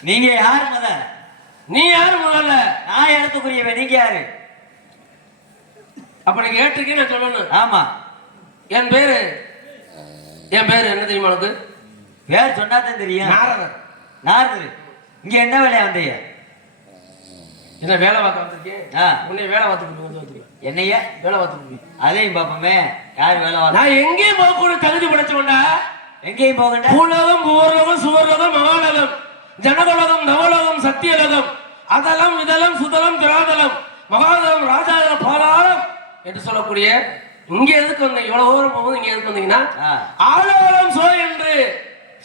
நீங்க யாரு முத? நீ யாரு முதல்ல? நான் இடத்துக்குரியவன் நீங்க யாரு? அப்ப நீ கேட்டிருக்கே நான் சொல்லணும். ஆமா. என் பேரு? என் பேரு என்ன தெரியுமா உனக்கு? பேர் சொன்னாதான் தெரியும். நாரதர். நாரதரு. இங்க என்ன வேலையா வந்தீங்க? என்ன வேலை பார்க்க வந்திருக்கேன்? ஆ. உன்னை வேலை பார்த்துக்கிட்டு வந்து வந்துருக்கேன் என்னைய? வேலை பார்த்துக்கிட்டு அதையும் பாப்போமே யார் வேலை வா நான் எங்கேயும் போகக்கூடிய தகுதி படைச்சவன்டா. எங்கேயும் போகண்டா? பூலோகம் பூர்லோகம் சுவர்லோகம் மகாலகம். ஜனகலகம் நவலோகம் சத்தியலகம். அதலம் இதலம் சுதலம் திராதலம். மகாதலம் ராஜாதலம் பாதாளம் என்று சொல்லக்கூடிய இங்க எதுக்கு வந்தீங்க? இவ்வளவு தூரம் போகும்போது இங்க எதுக்கு வந்தீங்கன்னா. ஆலோலம் சோ என்று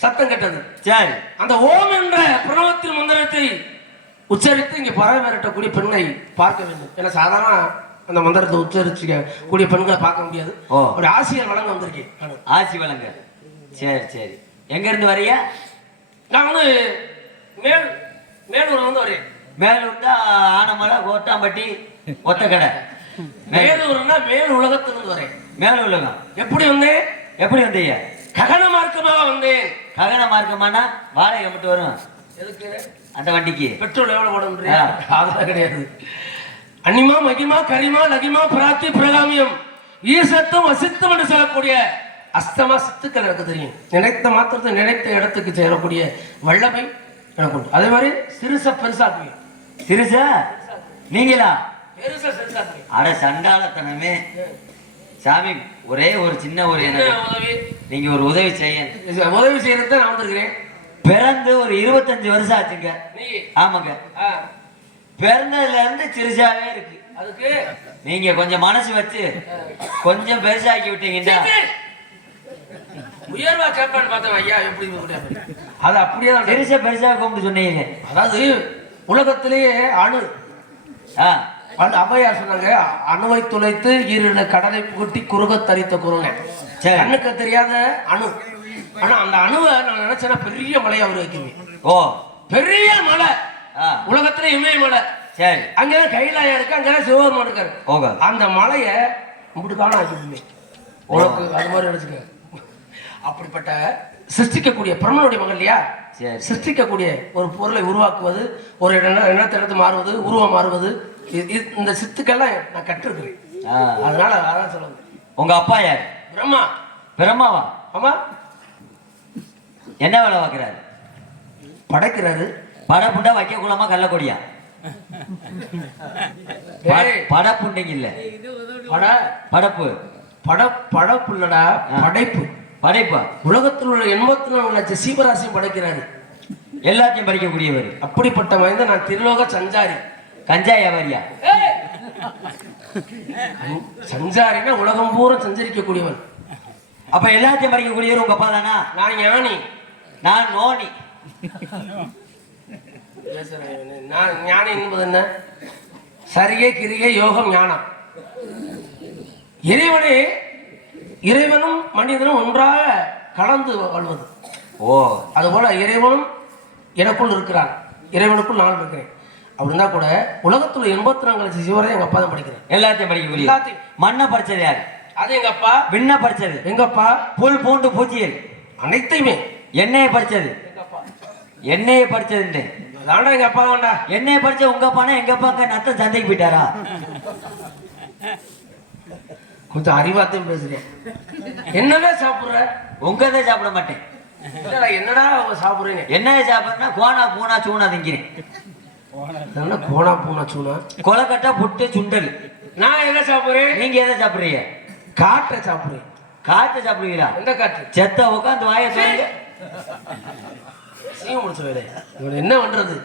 சத்தம் கேட்டது. சரி. அந்த ஓம் என்ற பிரணவத்தின் மந்திரத்தை உச்சரித்து இங்கே பறவை விரட்டக்கூடிய பெண்ணை பார்க்க வேண்டும். ஏன்னா சாதாரண அந்த மந்திரத்தை உச்சரிச்சு கூடிய பெண்களை பார்க்க முடியாது. ஒரு ஆசிரியர் வழங்க வந்திருக்கேன். ஆசி வழங்க. சரி சரி. எங்க இருந்து வரைய நான் வந்து மேல் மேலூர் வந்து வரேன் மேலூர் தான் ஆனமலை கோட்டாம்பட்டி ஒத்தக்கடை. மேலூர்னா மேல் உலகத்திலிருந்து வரேன். மேலூர் உலகம். எப்படி வந்தேன்? எப்படி வந்தீங்க? ககன மார்க்கமாக வந்தேன். ககன மார்க்கமானா வாடகை மட்டும் வரும்? எதுக்கு? அந்த வண்டிக்கு. பெட்ரோல் எவ்வளவு போட. முடியும் அதெல்லாம் கிடையாது. அன்னிமா மகிமா கரிமா லகிமா பிராத்தி பிரகாமியம். ஈசத்தும் வசித்தும் என்று சொல்லக்கூடிய அஸ்தமா சித்துக்கள் எனக்கு தெரியும். நினைத்த மாத்திரத்தை நினைத்த இடத்துக்கு சேரக்கூடிய வல்லமை எனக்கு அதே மாதிரி சிறுச பெருசாக்குவேன் சிறுசா? நீங்களா? அட சண்டாளத்தனமே. சாமி ஒரே ஒரு சின்ன ஒரு நீங்க ஒரு உதவி செய்ய உதவி செய்யறது நான் வந்திருக்கிறேன். பிறந்து ஒரு இருபத்தஞ்சு வருஷம் ஆச்சுங்க. ஆமாங்க. பிறந்ததுல இருந்து சிறுசாவே இருக்கு. அதுக்கு? நீங்க கொஞ்சம் மனசு வச்சு கொஞ்சம் பெருசாக்கி விட்டீங்கன்னா. உயர்வா கேட்பான்னு பார்த்தேன் ஐயா எப்படி? அது அப்படியே தான் பெருசா பெருசா கும்பிட்டு சொன்னீங்க. அதாவது உலகத்திலேயே அணு ஆ அந்த அவ்வையார் சொன்னாங்க. அணுவை துளைத்து ஈரின கடலை புகட்டி குறுக தரித்த சரி. கண்ணுக்கு தெரியாத அணு. ஆனா அந்த அணுவை நான் நினைச்சேன்னா பெரிய மலையா உருவாக்கிடுவேன் ஓ. பெரிய மலை. உலகத்துல இமயமலை சரி. அங்கதான் கைலாயம் இருக்கு அங்கதான் சிவபெருமான் இருக்காரு. ஓகே. அந்த மலைய முடுக்கான ஆக்கிடுவேன் உனக்கு அது மாதிரி நினைச்சுக்க. அப்படிப்பட்ட சிருஷ்டிக்கக்கூடிய பிரம்மனுடைய மகள் இல்லையா? சரி. சிருஷ்டிக்கக்கூடிய ஒரு பொருளை உருவாக்குவது ஒரு எண்ணத்தை எடுத்து மாறுவது உருவம் மாறுவது இந்த சித்துக்கெல்லாம் நான் கற்றிருக்கிறேன். அதனால அதான் சொல்லுங்க. உங்க அப்பா யார்? பிரம்மா. பிரம்மாவா? ஆமா. என்ன வேலை பார்க்குறாரு? படைக்கிறாரு. படப்புண்டா வைக்க கூடாமா கள்ளக்கொடியா டேய், படப்புண்டைங்க இல்ல? பட. படப்பு. பட படப்புள்ளடா படைப்பு. படைப்பா. உலகத்தில் உள்ள எண்பத்தி நாலு லட்சம் சீவராசியும் படைக்கிறாரு. எல்லாத்தையும் படைக்கக்கூடியவர். அப்படிப்பட்ட மனிதன் நான் திருலோக சஞ்சாரி. கஞ்சா வியாபாரியா சஞ்சாரினா உலகம் பூரா சஞ்சரிக்கக்கூடியவன். அப்ப எல்லாத்தையும் படைக்கக்கூடியவர் உங்க அப்பா தானா? நான் ஞானி நான் நோனி நான் ஞானி என்பது என்ன? சரியே கிரியே யோகம் ஞானம். இறைவனே இறைவனும் மனிதனும் ஒன்றாக கலந்து வாழ்வது. ஓ. அதுபோல இறைவனும் எனக்குள் இருக்கிறான். இறைவனுக்குள் நான் இருக்கிறேன். அப்படின்னா கூட உலகத்துல எண்பத்தி நாலு லட்சம் சிவரை எங்க அப்பா தான் படிக்கிறேன் எல்லாத்தையும் படிக்கக்கூடிய எல்லாத்தையும். மண்ணை படிச்சது யாரு? அது எங்க அப்பா? விண்ண படிச்சது எங்க அப்பா புல் பூண்டு பூச்சியல் அனைத்தையுமே. எண்ணெயை படிச்சது எண்ணெயை படிச்சது அதான்டா எங்க அப்பா வேண்டா. எண்ணெயை படிச்ச உங்க அப்பானா எங்க அப்பா அங்க நத்த சந்தைக்கு போயிட்டாரா? கொஞ்சம் அறிவாத்தையும் பேசுறேன் என்னடா சாப்பிடுற? உங்கதே சாப்பிட மாட்டேன். என்னடா சாப்பிடுறீங்க? என்ன சாப்பிட்றேன்னா கோனா பூனா சூனா திங்கிறேன். கோணா பூனா சூனா? கொலக்கட்டை புட்டு சுண்டல். நான் என்ன சாப்பிடுறேன்? நீங்க எதை சாப்பிடுறீங்க? காற்றை சாப்பிடுறேன். காற்று சாப்பிடுவீங்களா? எந்த காற்று செத்த உட்காந்து வாயை சொல்லுங்க சீம் முடிச்ச வேலை. இவன் என்ன பண்றது?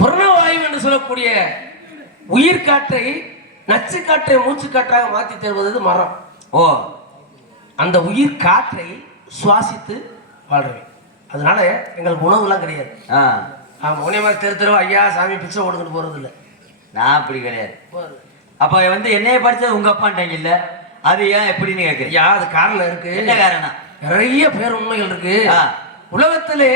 பிரணவாயு என்று சொல்லக்கூடிய உயிர் காற்றை நச்சு காற்றை மூச்சு காற்றாக மாற்றி தருவது மரம். ஓ அந்த உயிர் காற்றை சுவாசித்து வாழ்றேன் அதனால எங்களுக்கு உணவுலாம் கிடையாது. ஆ. ஆமா உனே மாதிரி தெரு தெருவா ஐயா சாமி பிச்சை ஓடுங்கன்னு போறது இல்லை நான் அப்படி கிடையாது. அப்ப வந்து என்னைய படிச்சது உங்க அப்பான்ட்டாங்க இல்ல? அது ஏன் எப்படின்னு கேக்குறீங்க ஐயா அது காரணம் இருக்கு. என்ன காரணம் நிறைய பேர் உண்மைகள் இருக்கு. ஆ. உலகத்திலே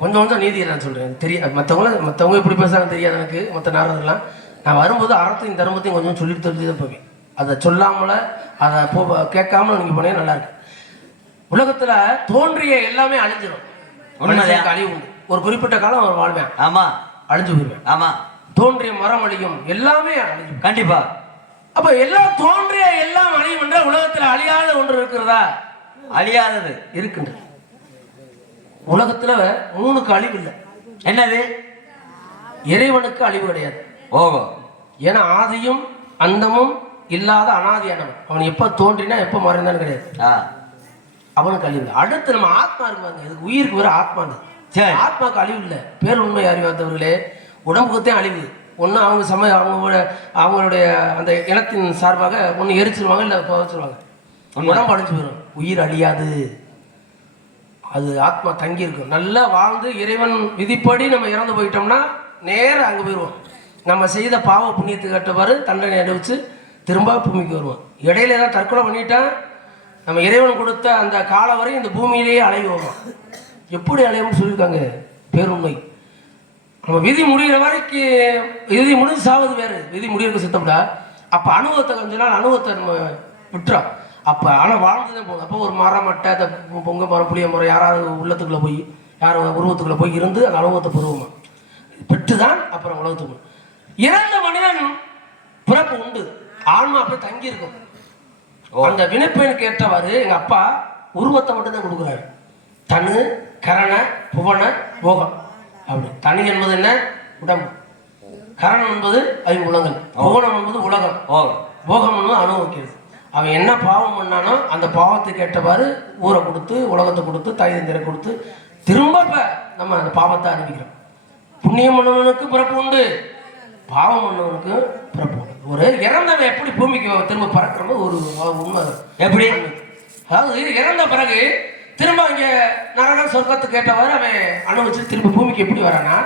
கொஞ்சம் கொஞ்சம் நீதி நான் சொல்றேன். தெரிய மற்றவங்கள மற்றவங்க எப்படி பேசுறாங்க தெரியாது எனக்கு மற்ற நாரதெல்லாம் நான் வரும்போது அறத்தையும் தர்மத்தையும் கொஞ்சம் சொல்லிட்டு சொல்லி தான் போவேன். அதை சொல்லாமல அதை போ கேட்காம நீங்க போனீங்க நல்லா இருக்கு. உலகத்துல தோன்றிய எல்லாமே அழிஞ்சிடும் அழிவு உண்டு. ஒரு குறிப்பிட்ட காலம் அவன் வாழ்வேன். ஆமா. அழிஞ்சு போயிடுவேன் ஆமா. தோன்றிய மரம் அழியும். எல்லாமே அழிஞ்சு கண்டிப்பா. அப்ப எல்லாம் தோன்றிய எல்லாம் அழியும் என்ற உலகத்துல அழியாத ஒன்று இருக்கிறதா? அழியாதது இருக்கின்றது. உலகத்துல மூணுக்கு அழிவு இல்லை. என்னது? இறைவனுக்கு அழிவு கிடையாது. ஓஹோ. ஏன்னா ஆதியும் அந்தமும் இல்லாத அனாதியானவன் அவன் எப்ப தோன்றினா எப்ப மறைந்தாலும் கிடையாது. அவனுக்கு அழிவு இல்லை. அடுத்து நம்ம ஆத்மா இருக்குவாங்க இதுக்கு உயிருக்கு வேற ஆத்மா சரி. ஆத்மாக்கு அழிவு இல்லை. பேருண்மை அறிவாத்தவர்களே உடம்புக்குத்தான் அழிவு. ஒன்று அவங்க சம அவங்களோட அவங்களுடைய அந்த இனத்தின் சார்பாக ஒன்று எரிச்சிருவாங்க இல்லை புதைச்சிருவாங்க. உண்மை. உடம்பு அழிஞ்சு போயிடும் உயிர் அழியாது. அது ஆத்மா தங்கி இருக்கும் நல்லா வாழ்ந்து இறைவன் விதிப்படி நம்ம இறந்து போயிட்டோம்னா நேரா அங்கே போயிடுவோம் நம்ம செய்த பாவ புண்ணியத்துக்கு கட்டவாறு தண்டனை அனுபவிச்சு திரும்ப பூமிக்கு வருவோம். இடையில ஏதாவது தற்கொலை பண்ணிட்டா நம்ம இறைவன் கொடுத்த அந்த காலம் வரை இந்த பூமியிலேயே அலைவோம் எப்படி அலையும்னு சொல்லியிருக்காங்க? பேருண்மை. நம்ம விதி முடிகிற வரைக்கும் விதி முடிஞ்சு சாவது வேறு. விதி முடியிறதுக்கு சுத்தப்படா அப்போ அனுபவத்தை கொஞ்ச நாள் அனுபவத்தை நம்ம விட்டுறோம். அப்போ ஆனால் வாழ்ந்துதான் போகும் அப்போ ஒரு மரம் மட்டை அந்த பொங்க மரம் புளிய மரம் யாராவது உள்ளத்துக்குள்ளே போய் யாரும் உருவத்துக்குள்ளே போய் இருந்து அந்த அனுபவத்தை பெறுவோமா? பெற்று தான் அப்புறம் உலகத்துக்கு இறந்த மனிதன் பிறப்பு உண்டு. ஆன்மா அப்படியே தங்கி இருக்கும். அந்த வினைப்பெயனுக்கு ஏற்றவாறு எங்க அப்பா உருவத்தை மட்டும்தான் கொடுக்குறாரு. தனு கரண புவன போகம் அப்படி. தனி என்பது என்ன? உடம்பு. கரணம் என்பது ஐம்புலங்கள் புவனம் என்பது உலகம். போகம் என்பது அனுபவிக்கிறது. அவன் என்ன பாவம் பண்ணானோ அந்த பாவத்துக்கு ஏற்றவாறு ஊரை கொடுத்து உலகத்தை கொடுத்து தாய் தந்திரை கொடுத்து திரும்ப நம்ம அந்த பாவத்தை அனுபவிக்கிறோம் புண்ணியம் பண்ணவனுக்கு பிறப்பு உண்டு. பாவம் பண்ணவனுக்கு பிறப்பு ஒரு இறந்தவன் எப்படி பூமிக்கு திரும்ப பறக்கிறமோ ஒரு உண்மை. எப்படி? அதாவது இறந்த பிறகு திரும்ப இங்க நரகம் சொர்க்கத்துக்கு ஏற்றவாறு அவன் அனுபவிச்சு திரும்ப பூமிக்கு எப்படி வரானா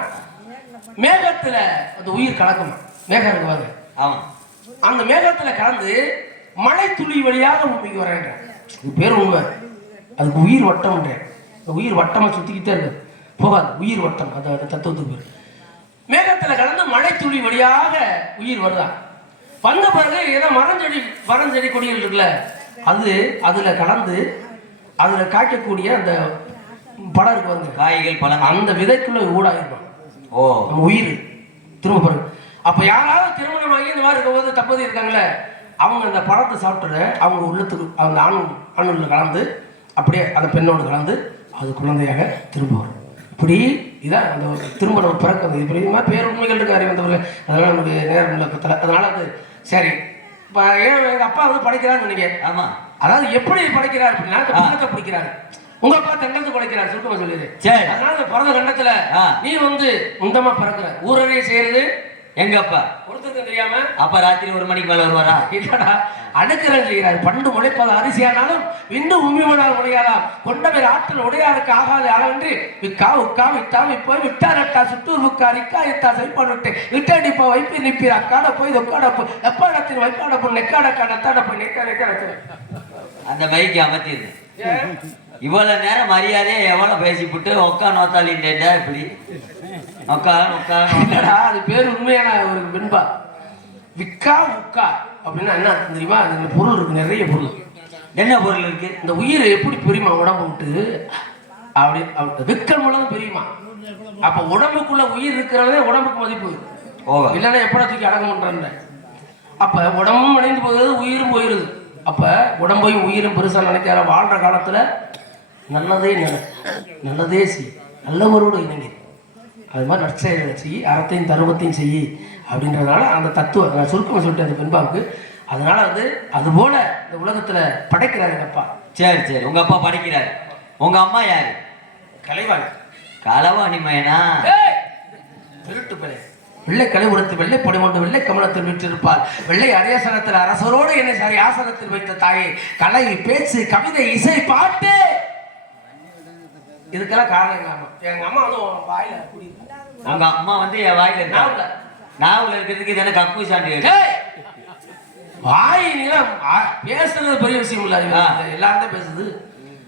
மேகத்துல அந்த உயிர் கலக்குமா. மேகம் இருக்குவாங்க ஆமா. அந்த மேகத்துல கலந்து மழை துளி வழியாக பூமிக்கு வரேன் இது பேர் உண்மை. அதுக்கு உயிர் வட்டம்ன்றேன் உயிர் வட்டமா சுத்திக்கிட்டே இருக்கு. போகாது. உயிர் வட்டம். அது அந்த தத்துவத்துக்கு பேர். மேகத்துல கலந்து மழை துளி வழியாக உயிர் வருதா? வந்த பிறகு ஏதோ மரஞ்செடி மரஞ்செடி கொடிகள் இருக்குல்ல அது அதுல கலந்து அதுல காய்க்கக்கூடிய அந்த பழம் இருக்கு பாருங்க. காய்கள் பழங்கள். அந்த விதைக்குள்ள ஊடாயிருக்கும். ஓ. நம்ம உயிர் திரும்ப பிறகு அப்ப யாராவது திருமணமாகி இந்த மாதிரி இருக்கும்போது தப்பதி இருக்காங்களே அவங்க அந்த பழத்தை சாப்பிட்டுற அவங்க உள்ளத்துக்கு அந்த ஆண் ஆணுள்ள கலந்து அப்படியே அந்த பெண்ணோடு கலந்து அது குழந்தையாக திரும்ப வரும். இப்படி இதான் அந்த திரும்ப நம்ம பிறக்கிறது இப்படி இது மாதிரி பேருண்மைகள் இருக்கு அறிவந்தவர்கள் அதனால நமக்கு நேரம் இல்லை பத்தல. அதனால அது சரி. இப்போ ஏன் எங்கள் அப்பா வந்து படிக்கிறான்னு சொன்னீங்க? ஆமா. அதாவது எப்படி படிக்கிறார்? அப்படின்னா புத்தகத்தை படிக்கிறார். உங்க அப்பா தங்கத்து படிக்கிறார் சுருக்கமா சொல்லிடு. சரி. அதனால பிறந்த கண்டத்துல. நீ வந்து உந்தமா பிறக்கிற. ஊரவே செய்யறது எங்க அப்பா? ஒருத்தருக்கு தெரியாம? அப்பா ராத்திரி ஒரு மணிக்கு மேல வருவாரா? இல்லடா அடுக்கிறன் செய்கிறார் பண்டு முளைப்பது அரிசியானாலும் விண்டு உமிமனால் முடியாதாம் கொண்ட பேர் ஆற்றல் உடையாருக்கு ஆகாது அளவென்று விக்கா உக்கா வித்தா விப்போய் விட்டாரட்டா சுட்டூர் புக்கா ரிக்கா இத்தா சைப்பாடு விட்டு விட்டடிப்பா வைப்பி நிப்பீர் அக்காட போய் தொக்காட போய் எப்பாடத்தின் வைப்பாட போய் நெக்காடக்கா நத்தாட போய் நெக்கா நெக்கா அந்த மைக்கு அமர்த்தியது. இவ்வளவு நேரம் மரியாதையை எவ்வளவு பேசிப்புட்டு ஒக்கா நோத்தாலின்றா இப்படி. ஒக்கா ஒக்கா இல்லடா அது பேர் உண்மையான ஒரு வெண்பா. விக்கா உக்கா. அப்படின்னா என்ன அர்த்தம் தெரியுமா? அதுல பொருள் இருக்கு நிறைய பொருள். என்ன பொருள் இருக்கு? இந்த உயிர் எப்படி பிரியுமா? உடம்பு விட்டு அப்படி விக்கல் மூலம் பிரியுமா? அப்ப உடம்புக்குள்ள உயிர் இருக்கிறதே உடம்புக்கு மதிப்பு. இல்லைன்னா எப்படா தூக்கி அடக்க மாட்டான்னு அப்ப உடம்பும் அடைந்து போகுது உயிரும் போயிருது. அப்ப உடம்பையும் உயிரும் பெருசா நினைக்காத வாழ்ற காலத்துல நல்லதே நினை நல்லதே செய். நல்லவரோடு இணங்கி. அது மாதிரி நற்செயல்களை செய் அறத்தையும் தருமத்தையும் செய் அப்படின்றதுனால அந்த தத்துவம் நான் சுருக்கமாக சொல்லிட்டேன் அந்த பெண்பாவுக்கு. அதனால வந்து அது போல இந்த உலகத்துல படைக்கிறாரு எங்க அப்பா. சரி சரி. உங்க அப்பா படிக்கிறாரு. உங்க அம்மா யாரு? கலைவாணி. களவாணி மயனா! திருட்டு பிள்ளை. வெள்ளை கலைபுரத்து வெள்ளை பொடிமொண்டு வெள்ளை கமலத்தில் விற்றிருப்பாள். வெள்ளை அரியாசனத்தில் அரசரோடு என்னை சரி ஆசனத்தில் வைத்த தாயே. கலை பேச்சு கவிதை இசை பாட்டு! இதுக்கெல்லாம் காரணம் எங்க அம்மா எங்க அம்மா வந்து உன் வாயில குடி உங்க அம்மா வந்து என் வாயில இருக்கா? நாவுல. இருக்கிறதுக்கு இது என்ன கப்பு சாண்டி! வாய் நீலாம் ஆ- பேசுறது பெரிய விஷயம் இல்ல. எல்லாரும் தான் பேசுது.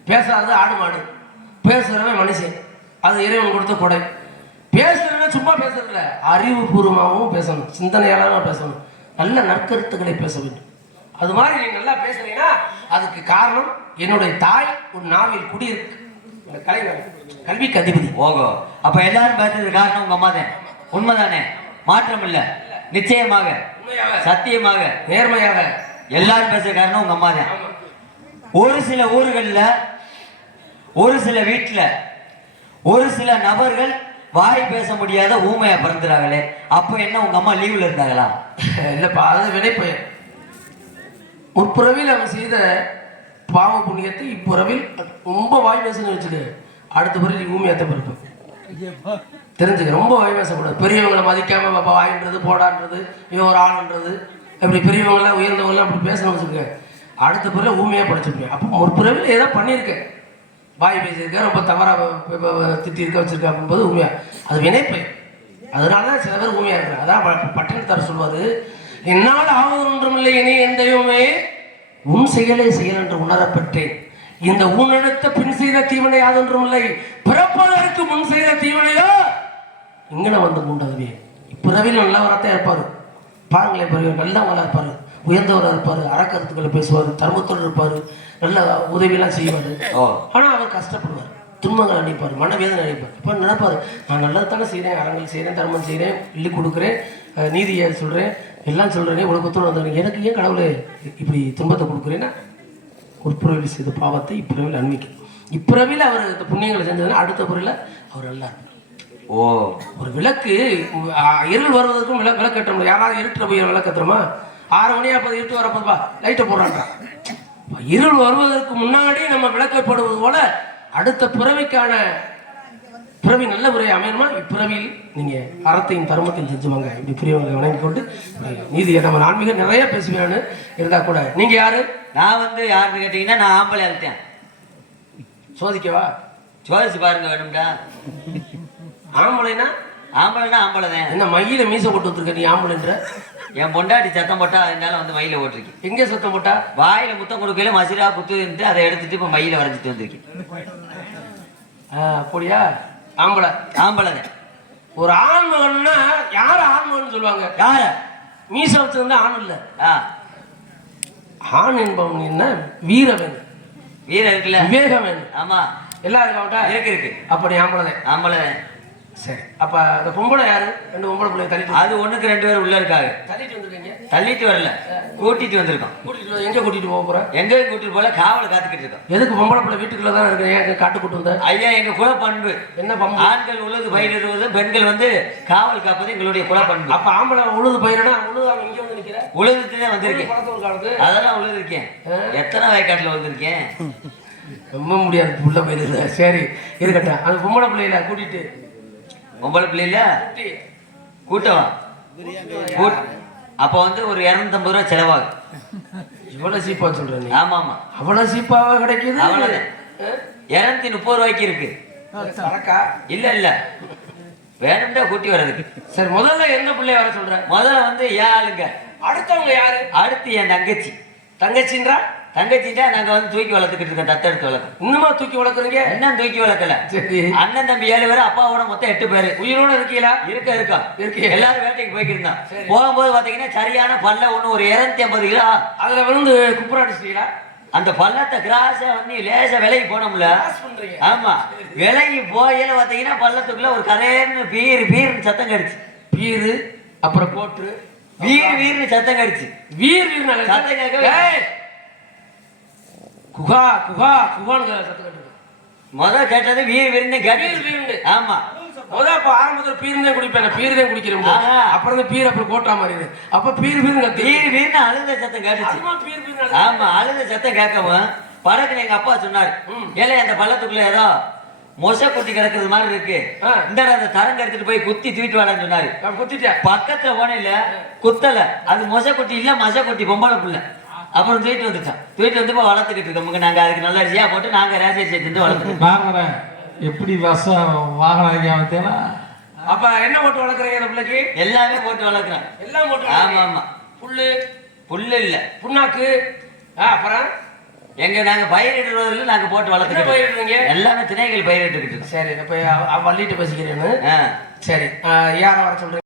பேசாதது ஆடு மாடு. பேசுறவன் மனுஷன். அது இறைவன் கொடுத்த கொடை. பேசுறவன் சும்மா பேசுறது இல்ல. அறிவுபூர்வமாகவும் பேசணும். சிந்தனையாலும் பேசணும். நல்ல நற்கருத்துக்களை பேச வேண்டும். அது மாதிரி நீ நல்லா பேசுறீங்கன்னா அதுக்கு காரணம் என்னுடைய தாய் உன் நாவில் குடியிருக்கு. கல்விக்கு அதிபதி. ஓகோ அப்ப எல்லாரும் பேசுறது காரணம் உங்க அம்மா தான் உண்மைதானே? மாற்றம் இல்ல நிச்சயமாக. உண்மையாக. சத்தியமாக. நேர்மையாக. எல்லாரும் பேசுற காரணம் உங்க அம்மா தான் ஒரு சில ஊர்கள்ல ஒரு சில வீட்டுல ஒரு சில நபர்கள் வாய் பேச முடியாத ஊமையா பிறந்துறாங்களே. அப்ப என்ன உங்க அம்மா லீவ்ல இருந்தாங்களா? இல்லப்பா அது வினைப்பயன் முற்பிறவில் அவன் செய்த பாவ புண்ணியத்தை இப்புறவில் ரொம்ப வாய் பேசணும்னு வச்சுடு அடுத்த பிறகு நீ ஊமியாத்த பிறப்பு. தெரிஞ்சுக்க ரொம்ப வாய் பேசக்கூடாது. பெரியவங்களை மதிக்காம பாப்பா வாயின்றது போடான்றது இவன் ஒரு ஆளுன்றது. இப்படி பெரியவங்களாம் உயர்ந்தவங்களாம் அப்படி பேசணும் வச்சுருக்க அடுத்த பிறகு ஊமையா படிச்சிருப்பேன். அப்போ முற்பிறவில் ஏதோ பண்ணியிருக்கேன் வாய் பேசியிருக்கேன் ரொம்ப தவறாக திட்டி இருக்க வச்சிருக்கேன் அப்படின்போது ஊமையா. அது வினைப்பயன் அதனால தான் சில பேர் ஊமையா இருக்கிறாங்க. அதான் பட்டினத்தார் சொல்வாரு என்னால் ஆவது ஒன்றுமில்லை இனி தெய்வமே உன் செயலே செயல் என்று உணரப் பெற்றேன் இந்த ஊனெடுத்த பின் செய்த தீவனை யாதொன்றுமில்லை பிறப்பதற்கு முன் செய்த தீவனையோ இங்கன வந்து மூண்டதுவே. பிறவியில் நல்லவரத்தான் இருப்பாரு. பாருங்களேன் பெரியவர் நல்லவங்களா இருப்பாரு. உயர்ந்தவராக இருப்பாரு. அறக்கருத்துக்களை பேசுவார். தர்மத்தோடு இருப்பாரு. நல்ல உதவியெல்லாம் செய்வார். ஆனால் அவர் கஷ்டப்படுவார். துன்பங்கள் அடிப்பார். மனவேதனை அடிப்பார். இப்போ நினைப்பார் நான் நல்லது தானே செய்கிறேன் அறங்கள் செய்கிறேன் தர்மம் செய்கிறேன் இல்லி கொடுக்குறேன். நீதியை சொல்கிறேன் எல்லாம் சொல்கிறேனே ஒழுக்கத்தோடு வந்தேன் எனக்கு ஏன் கடவுளே இப்படி துன்பத்தை கொடுக்குறேன்னா? உட்புறவில் செய்த பாவத்தை இப்பிறவில் அன்மிக்கும் இப்பிறவில் அவர் இந்த புண்ணியங்களை செஞ்சதுன்னா அடுத்த பிறவில் அவர் நல்லா இருப்பார் ஓ. ஒரு விளக்கு இருள் வருவதற்கும் விளக்கு விளக்கு கட்ட முடியும் யாராவது இருட்டுல போய் விளக்கு கட்டுறோமா ஆறு மணி அப்போ இருட்டு வரப்போதுப்பா. லைட்டை போடுறான்றான் இருள் வருவதற்கு முன்னாடி நம்ம விளக்கப்படுவது போல அடுத்த பிறவிக்கான பிறவி நல்ல முறை அமையணுமா? இப்பிறவியில் நீங்க அறத்தையும் தர்மத்தையும் செஞ்சுவாங்க இப்படி பெரியவங்களை வணங்கி கொண்டு நீதியை நம்ம ஆன்மீக நிறைய பேசுவேன்னு இருந்தா கூட நீங்க யாரு? நான் வந்து யாருன்னு கேட்டீங்கன்னா நான் ஆம்பளை அழுத்தேன் சோதிக்கவா? சோதிச்சு பாருங்க வேணும்டா. ஆம்பளைனா? ஆம்பளைனா ஆம்பளை தான் என்ன மயில மீச போட்டு வந்திருக்க நீ ஆம்பளைன்ற? என் பொண்டாட்டி சத்தம் போட்டா அதனால வந்து மயில ஓட்டிருக்கேன் எங்கே சத்தம் போட்டா? வாயில முத்தம் கொடுக்கல மசிரா குத்துன்ட்டு அதை எடுத்துட்டு இப்ப மயில வரைஞ்சிட்டு வந்திருக்கேன் ஆ, அப்படியா ஆம்பளை ஆம்பளை தான் ஒரு ஆண் மகன்னா யார் ஆண் மகன் சொல்லுவாங்க? யார? மீச வச்சிருந்தா ஆண் இல்ல. ஆ. ஆண் என்பவன் என்ன? வீரவன் வீர இருக்குல்ல விவேகவன் ஆமா. எல்லாம் இருக்காவட்டா இருக்கு இருக்கு. அப்படி ஆம்பளை ஆம்பளை சரி. அப்ப அந்த பொம்பளை யாரு? ரெண்டு பொம்பளை பிள்ளைய தள்ளிட்டு அது ஒண்ணுக்கு ரெண்டு பேரும் உள்ள இருக்காங்க தள்ளிட்டு வந்திருக்கீங்க. தள்ளிட்டு வரல. கூட்டிட்டு வந்திருக்கோம். கூட்டிட்டு எங்க கூட்டிட்டு போக போற? எங்கேயும் கூட்டிட்டு போல காவல காத்துக்கிட்டு இருக்கோம். எதுக்கு பொம்பளை பிள்ளை வீட்டுக்குள்ள தான் இருக்கு ஏன் காட்டு கூட்டு வந்த? ஐயா எங்க குல பண்பு என்ன பம்பு ஆண்கள் உழுது பயிரிடுவது பெண்கள் வந்து காவல் காப்பது எங்களுடைய குல பண்பு அப்ப ஆம்பளை உழுது பயிரனா உழுது அவன் இங்க வந்து நிக்கிற? உழுதுட்டு தான் வந்திருக்கேன். அதெல்லாம் உழுது இருக்கேன் எத்தனை வயக்காட்டுல வந்திருக்கேன்? ரொம்ப முடியாது புள்ள போயிருது. சரி இருக்கட்டும். அந்த பொம்பளை பிள்ளையில கூட்டிட்டு பொம்பளை பிள்ளைல கூட்டி கூட்டவா கூட் அப்ப வந்து ஒரு இருநூத்தம்பது ரூபா செலவாகும். இவ்வளவு சீப்பா சொல்ற நீ ஆமா ஆமா அவ்வளவு சீப்பாவா கிடைக்குது? அவ்வளவுதான். இருநூத்தி முப்பது ரூபாய்க்கு இருக்கு. இல்ல இல்ல. வேணும்டா கூட்டி வர்றதுக்கு. சரி முதல்ல என்ன பிள்ளைய வர சொல்ற? முதல்ல வந்து ஏன் ஆளுங்க. அடுத்தவங்க யாரு? அடுத்து என் தங்கச்சி. தங்கச்சின்றா? தங்கச்சிட்டா நாங்க வந்து தூக்கி வளர்த்துக்கிட்டு இருக்கோம் தத்தெடுத்து வளர்க்கோம் இன்னுமா தூக்கி வளர்க்குறீங்க? இன்னும் தூக்கி வளர்க்கல. சரி. அண்ணன் தம்பி ஏழு பேர் அப்பாவோட மொத்தம் எட்டு பேரு. உயிரோட இருக்கீங்களா? இருக்க இருக்கா. இருக்கீங்க. எல்லாரும் வேட்டைக்கு போய்க்கிட்டு இருந்தான். போகும்போது பாத்தீங்கன்னா சரியான பல்ல ஒண்ணு ஒரு இருநூத்தி ஐம்பது கிலோ. அதுல விழுந்து குப்புராடிச்சிட்டீங்களா அந்த பள்ளத்தை கிராஸா வந்து லேசா விலைக்கு போனோம்ல. ஆமா. விலைக்கு போயில பாத்தீங்கன்னா பள்ளத்துக்குள்ள ஒரு கரையர்னு பீர் பீர்னு சத்தம் கடிச்சு. பீரு அப்புறம் கோட்டு. வீர் வீர்னு சத்தம் கடிச்சு. வீர் வீர் சத்தம்! குகா குகா குகான்னு சத்தம் கட்டுது முத கேட்டது வீர் வீர்னு வீர் கேட்டு வீர்னு ஆமா. முத அப்ப ஆரம்பத்துல பீர் தான் குடிப்பேன். பீர் தான் குடிக்கிறேன் ஆஹா. அப்புறம் தான் பீர் அப்புறம் கோட்டா மாறிடு அப்ப பீர் பீர் கத்தி வீர் வீர்னு அழுத சத்தம் கேட்டுச்சு. பீர் பீர் ஆமா அழுத சத்தம் கேட்கவும் படக்குன்னு எங்க அப்பா சொன்னாரு ஏலே அந்த பள்ளத்துக்குள்ள ஏதோ மொசை குத்தி கிடக்குறது மாதிரி இருக்கு. இந்த அந்த தரங்க எடுத்துட்டு போய் குத்தி தூக்கிட்டு வாடான்னு சொன்னாரு. குத்திட்டேன். பக்கத்துல போனையில குத்தல. அது மொசை குட்டி இல்ல மசை குட்டி பொம்பளை புள்ள. அப்புறம் தூக்கிட்டு வந்துட்டான் தூக்கிட்டு வந்து இப்போ வளர்த்துக்கிட்டு இருக்கோம். நாங்க அதுக்கு நல்ல அரிசியா போட்டு நாங்க ரேசை சேர்த்து வளர்த்துக்கிட்டு நான் வரேன் எப்படி வசம் வாகனம் வைக்க பார்த்தீங்களா அப்ப என்ன போட்டு வளர்க்குறீங்க அந்த பிள்ளைக்கு? எல்லாமே போட்டு வளர்க்குறோம். எல்லாம் போட்டு ஆமா வளர்க்குறீங்க. ஆமா புல்லு? புல்லு இல்ல. புண்ணாக்கு? ஆ, அப்புறம்? எங்க நாங்க பயிரிடுறதுல நாங்க போட்டு வளர்த்துக்கிட்டு பயிரிடுறீங்க எல்லாமே திணைகள் பயிரிட்டுக்கிட்டு சரி இப்ப வள்ளிட்டு பேசிக்கிறேன்னு ஆ. சரி ஆ, யாரை வர சொல்றீங்க?